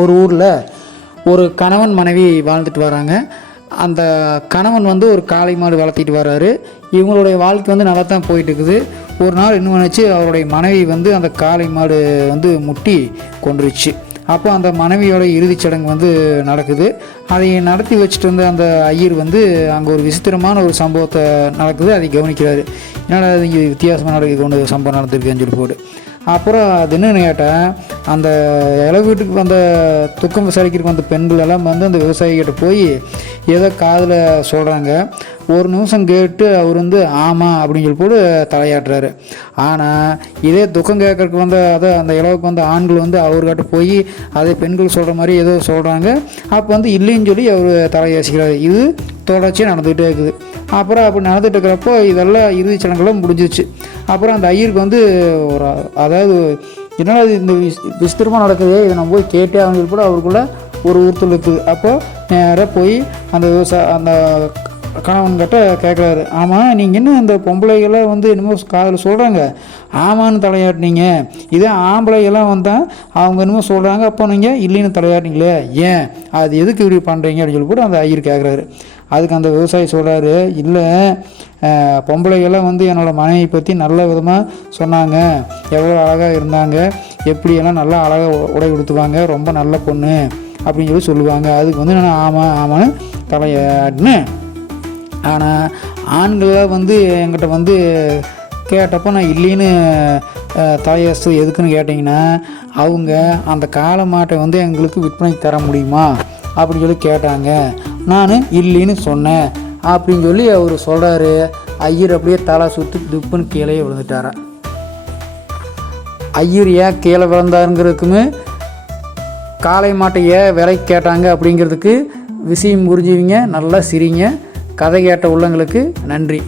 ஒரு ஊரில் ஒரு கணவன் மனைவி வாழ்ந்துட்டு வராங்க. அந்த கணவன் வந்து ஒரு காளை மாடு வளர்த்திட்டு வர்றாரு. இவங்களுடைய வாழ்க்கை வந்து நல்லா தான் போயிட்டு இருக்குது ஒரு நாள் இன்னும் பண்ணுச்சு? அவருடைய மனைவி வந்து அந்த காளை மாடு வந்து முட்டி கொண்டுருச்சு அப்போ அந்த மனைவியோட இறுதிச் சடங்கு வந்து நடக்குது. அதை நடத்தி வச்சுட்டு இருந்த அந்த ஐயர் வந்து அங்கே ஒரு விசித்திரமான ஒரு சம்பவத்தை நடக்குது. அதை கவனிக்கிறாரு. என்னடா இங்கே வித்தியாசமாக நடக்குது? கொண்டு சம்பவம் நடந்திருக்குன்னு சொல்லி போட்டு. அப்புறம் அது என்னென்னு கேட்டால் அந்த இலை வீட்டுக்கு வந்த துக்கம் விசாரிக்கிறதுக்கு வந்த பெண்கள் எல்லாம் வந்து அந்த விவசாயிகிட்ட போய் ஏதோ காதில் சொல்கிறாங்க ஒரு நிமிஷம் கேட்டு அவர் வந்து ஆமாம் அப்படின்னு சொல்லி போட்டு தலையாட்டுறாரு. ஆனால் இதே துக்கம் கேட்கறதுக்கு வந்த அதை அந்த இளவுக்கு வந்த ஆண்கள் வந்து அவர்கிட்ட போய் அதே பெண்கள் சொல்கிற மாதிரி ஏதோ சொல்கிறாங்க அப்போ வந்து இல்லைன்னு சொல்லி அவர் தலையாசிக்கிறார். இது தொடர்ச்சியாக நடந்துகிட்டே இருக்குது. அப்புறம் அப்படி நடந்துட்டு இருக்கிறப்போ இதெல்லாம் இறுதிச் சடங்கெல்லாம் முடிஞ்சிச்சு அப்புறம் அந்த ஐயருக்கு வந்து ஒரு அதாவது என்னடா இது இந்த விஸ் விஸ்திரமாக நடக்குது இதை நம்ம போய் கேட்டே அவங்க கூட அவருக்குள்ள ஒரு உறுத்தல் இருக்குது நேராக போய் அந்த விவசாய அந்த கணவன்கிட்ட கேட்குறாரு ஆமாம் நீங்கள் என்ன இந்த பொம்பளைகளை வந்து என்னமோ காதில் சொல்கிறாங்க ஆமான்னு தலையாட்டினீங்க. இதே ஆம்பளைகள்லாம் வந்தால் அவங்க என்னமோ சொல்கிறாங்க அப்போ நீங்கள் இல்லைன்னு தலையாட்டினீங்களே. ஏன்? அது எதுக்கு இப்படி பண்ணுறீங்க அப்படின்னு சொல்லி கூட அந்த ஐயர் கேட்குறாரு அதுக்கு அந்த விவசாயி சொல்கிறாரு இல்லை பொம்பளைகள்லாம் வந்து என்னோடய மனைவி பற்றி நல்ல விதமாக சொன்னாங்க. எவ்வளோ அழகாக இருந்தாங்க. எப்படியெல்லாம் நல்லா அழகாக உடை கொடுத்துவாங்க ரொம்ப நல்ல பொண்ணு. அப்படின்னு சொல்லி சொல்லுவாங்க. அதுக்கு வந்து நான் ஆமாம் ஆமான்னு தலையாட்டினேன். ஆனால் ஆண்களாக வந்து என்கிட்ட வந்து கேட்டப்போ நான் இல்லைன்னு தலையசு எதுக்குன்னு கேட்டிங்கன்னா அவங்க அந்த காளை மாட்டை வந்து எங்களுக்கு விற்பனைக்கு தர முடியுமா? அப்படின்னு சொல்லி கேட்டாங்க. நான் இல்லைன்னு சொன்னேன். அப்படின்னு சொல்லி அவர் சொல்கிறாரு ஐயர் அப்படியே தலை சுற்றி துப்புன்னு கீழே விழுந்துட்டாராம் ஐயர் ஏன் கீழே விழுந்தாருங்கிறதுக்குமே காளை மாட்டை ஏன் விலைக்கு கேட்டாங்க அப்படிங்கிறதுக்கு விஷயம் புரிஞ்சுவிங்க நல்லா சிரிங்க. கதை கேட்ட உள்ளங்களுக்கு நன்றி.